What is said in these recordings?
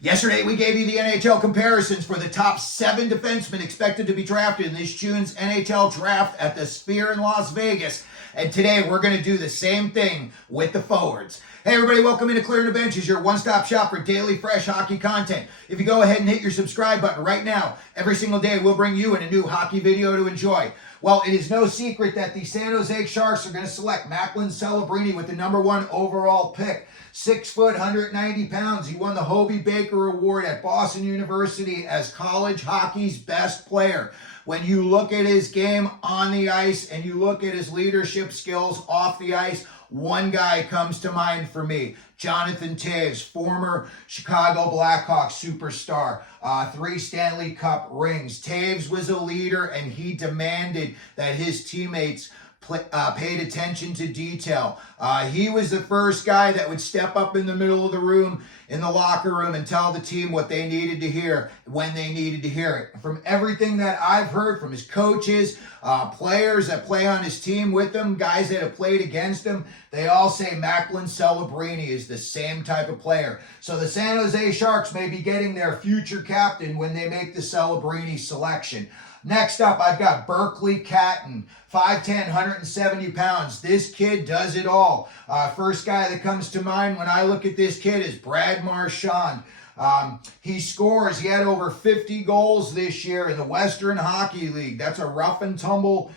Yesterday, we gave you the NHL comparisons for the top 7 defensemen expected to be drafted in this June's NHL Draft at the Sphere in Las Vegas. And today, we're going to do the same thing with the forwards. Hey, everybody, welcome into Clearing the Benches, your one-stop shop for daily, fresh hockey content. If you go ahead and hit your subscribe button right now, every single day, we'll bring you in a new hockey video to enjoy. Well, it is no secret that the San Jose Sharks are going to select Macklin Celebrini with the #1 overall pick. 6 foot, 190 pounds. He won the Hobey Baker Award at Boston University as college hockey's best player. When you look at his game on the ice and you look at his leadership skills off the ice, one guy comes to mind for me. Jonathan Toews, former Chicago Blackhawks superstar, 3 Stanley Cup rings. Toews was a leader and he demanded that his teammates paid attention to detail. He was the first guy that would step up in the middle of the room, in the locker room, and tell the team what they needed to hear when they needed to hear it. From everything that I've heard from his coaches, players that play on his team with him, guys that have played against him, they all say Macklin Celebrini is the same type of player. So the San Jose Sharks may be getting their future captain when they make the Celebrini selection. Next up, I've got Berkly Catton, 5'10", 170 pounds. This kid does it all. First guy that comes to mind when I look at this kid is Marchand. He scores. He had over 50 goals this year in the Western Hockey League. That's a rough and tumble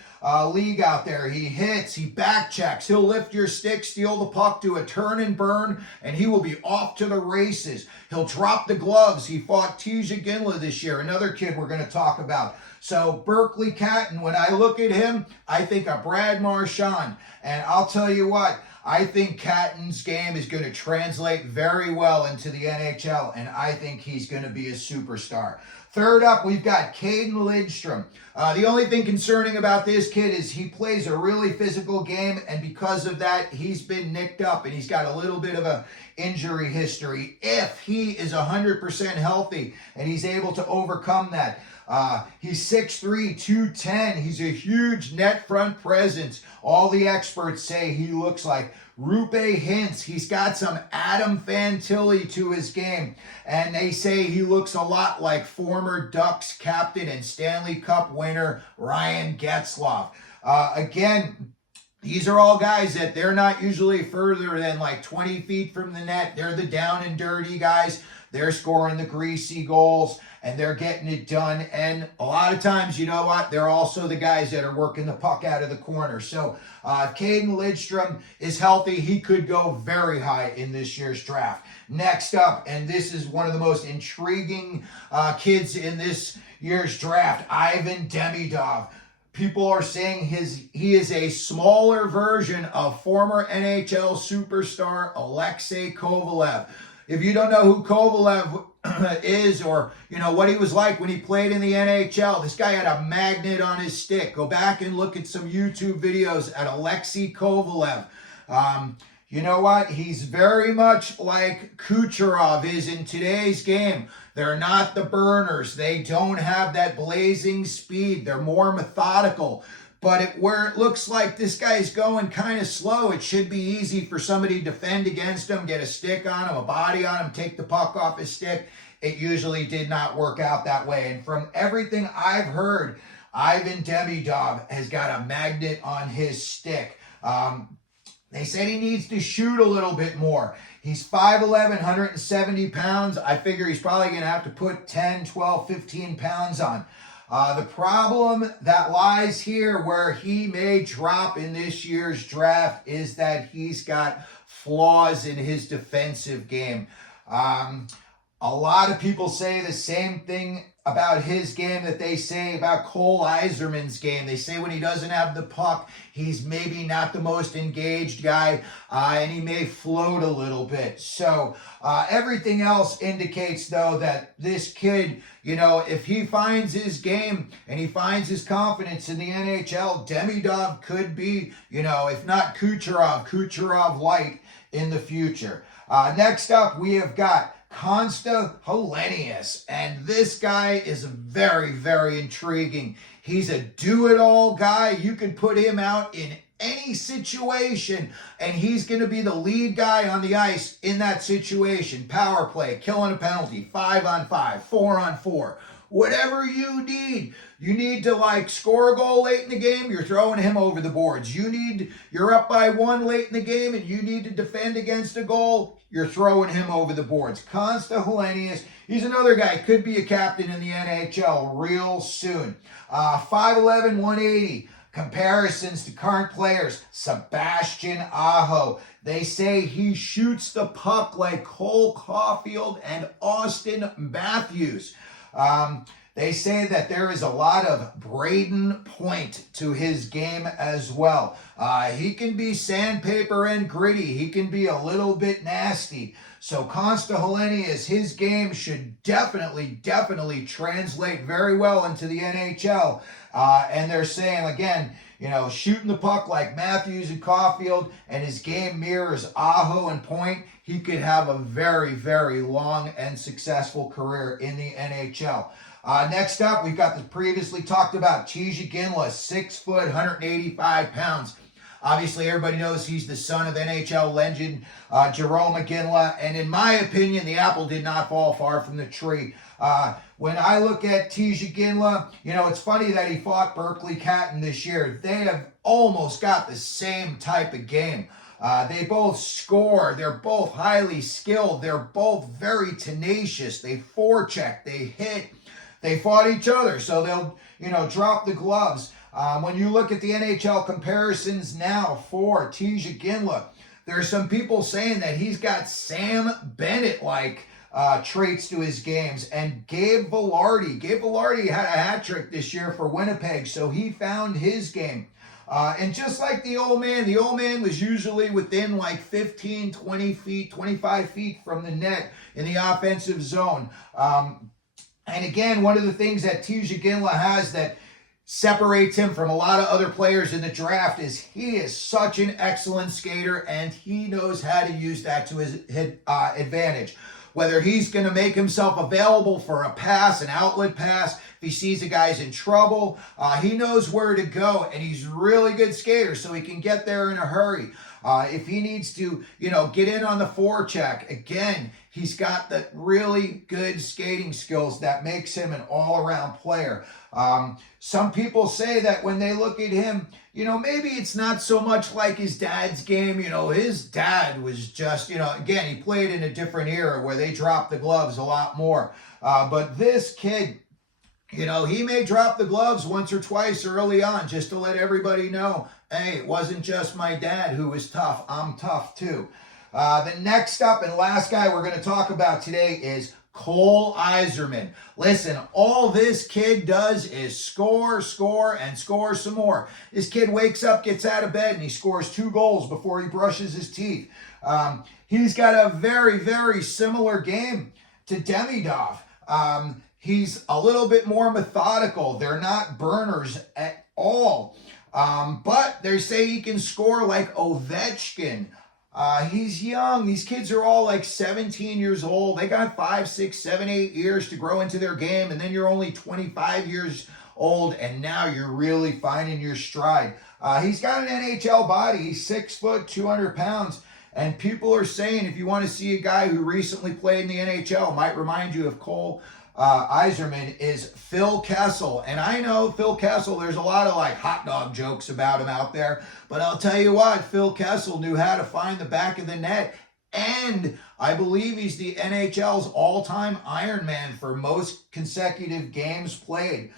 league out there. He hits, he backchecks, he'll lift your stick, steal the puck, do a turn and burn, and he will be off to the races. He'll drop the gloves. He fought Tij Iginla this year, another kid we're going to talk about. So Berkly Catton, when I look at him, I think of Marchand. And I'll tell you what, I think Catton's game is going to translate very well into the NHL, and I think he's going to be a superstar. Third up, we've got Cayden Lindstrom. The only thing concerning about this kid is he plays a really physical game, and because of that, he's been nicked up, and he's got a little bit of a injury history. If he is 100% healthy and he's able to overcome that, he's 6'3", 210. He's a huge net front presence. All the experts say he looks like Rupe Hintz. He's got some Adam Fantilli to his game. And they say he looks a lot like former Ducks captain and Stanley Cup winner Ryan Getzlaf. Again, these are all guys that they're not usually further than like 20 feet from the net. They're the down and dirty guys. They're scoring the greasy goals, and they're getting it done. And a lot of times, you know what? They're also the guys that are working the puck out of the corner. So if Cayden Lindstrom is healthy, he could go very high in this year's draft. Next up, and this is one of the most intriguing kids in this year's draft, Ivan Demidov. People are saying he is a smaller version of former NHL superstar Alexei Kovalev. If you don't know who Kovalev is, or you know what he was like when he played in the NHL, this guy had a magnet on his stick. Go back and look at some YouTube videos at Alexei Kovalev. You know what? He's very much like Kucherov is in today's game. They're not the burners. They don't have that blazing speed. They're more methodical. But where it looks like this guy's going kind of slow, it should be easy for somebody to defend against him, get a stick on him, a body on him, take the puck off his stick. It usually did not work out that way. And from everything I've heard, Ivan Demidov has got a magnet on his stick. They said he needs to shoot a little bit more. He's 5'11", 170 pounds. I figure he's probably going to have to put 10, 12, 15 pounds on. The problem that lies here where he may drop in this year's draft is that he's got flaws in his defensive game. A lot of people say the same thing about his game that they say about Cole Eisermann's game. They say when he doesn't have the puck, he's maybe not the most engaged guy, and he may float a little bit. So everything else indicates, though, that this kid, you know, if he finds his game and he finds his confidence in the NHL, Demidov could be, you know, if not Kucherov light in the future. Next up, we have got Konsta Helenius, and this guy is very, very intriguing. He's a do-it-all guy. You can put him out in any situation, and he's going to be the lead guy on the ice in that situation. Power play, killing a penalty, 5-on-5, 4-on-4. Whatever you need to like score a goal late in the game, you're throwing him over the boards. You're up by 1 late in the game and you need to defend against a goal, you're throwing him over the boards. Konsta Helenius, he's another guy, could be a captain in the NHL real soon. 5'11", 180. Comparisons to current players, Sebastion Aho. They say he shoots the puck like Cole Caulfield and Austin Matthews. They say that there is a lot of Brayden Point to his game as well. He can be sandpaper and gritty. He can be a little bit nasty. So Konsta Helenius, his game should definitely translate very well into the NHL. And they're saying, again, shooting the puck like Matthews and Caulfield, and his game mirrors Aho and Point, he could have a very, very long and successful career in the NHL. Next up, we've got the previously talked about Tij Iginla, 6 foot, 185 pounds. Obviously, everybody knows he's the son of NHL legend Jarome Iginla, and in my opinion, the apple did not fall far from the tree. When I look at Tij Iginla, it's funny that he fought Berkly Catton this year. They have almost got the same type of game. They both score. They're both highly skilled. They're both very tenacious. They forecheck. They hit. They fought each other, so they'll, drop the gloves. When you look at the NHL comparisons now for Tij Iginla, there are some people saying that he's got Sam Bennett-like traits to his games. And Gabe Vilardi had a hat trick this year for Winnipeg, so he found his game. And just like the old man was usually within like 15, 20 feet, 25 feet from the net in the offensive zone. And again, one of the things that Tij Iginla has that separates him from a lot of other players in the draft is he is such an excellent skater, and he knows how to use that to his advantage. Whether he's going to make himself available for a pass, an outlet pass, if he sees the guy's in trouble, he knows where to go, and he's a really good skater, so he can get there in a hurry. If he needs to, get in on the forecheck, again, he's got the really good skating skills that makes him an all-around player. Some people say that when they look at him, maybe it's not so much like his dad's game. His dad was just, again, he played in a different era where they dropped the gloves a lot more. But this kid, he may drop the gloves once or twice early on just to let everybody know, hey, it wasn't just my dad who was tough. I'm tough too. The next up and last guy we're going to talk about today is Cole Eisermann. Listen, all this kid does is score, and score some more. This kid wakes up, gets out of bed, and he scores 2 goals before he brushes his teeth. He's got a very, very similar game to Demidov. He's a little bit more methodical. They're not burners at all. But they say he can score like Ovechkin. He's young. These kids are all like 17 years old. They got 5, 6, 7, 8 years to grow into their game, and then you're only 25 years old, and now you're really finding your stride. He's got an NHL body. He's 6 foot, 200 pounds, and people are saying if you want to see a guy who recently played in the NHL, might remind you of Cole Eisermann, is Phil Kessel. And I know Phil Kessel, there's a lot of like hot dog jokes about him out there, but I'll tell you what, Phil Kessel knew how to find the back of the net, and I believe he's the NHL's all-time Ironman for most consecutive games played.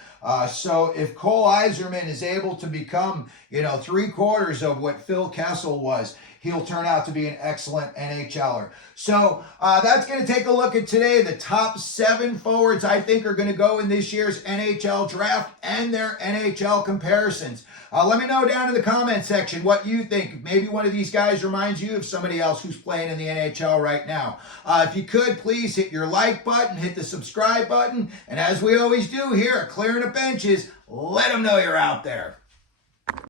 So if Cole Eisermann is able to become, 3/4 of what Phil Kessel was, he'll turn out to be an excellent NHLer. So that's going to take a look at today. The top 7 forwards I think are going to go in this year's NHL draft and their NHL comparisons. Let me know down in the comment section what you think. Maybe one of these guys reminds you of somebody else who's playing in the NHL right now. If you could, please hit your like button, hit the subscribe button, and as we always do here at Clearing the Benches, let them know you're out there.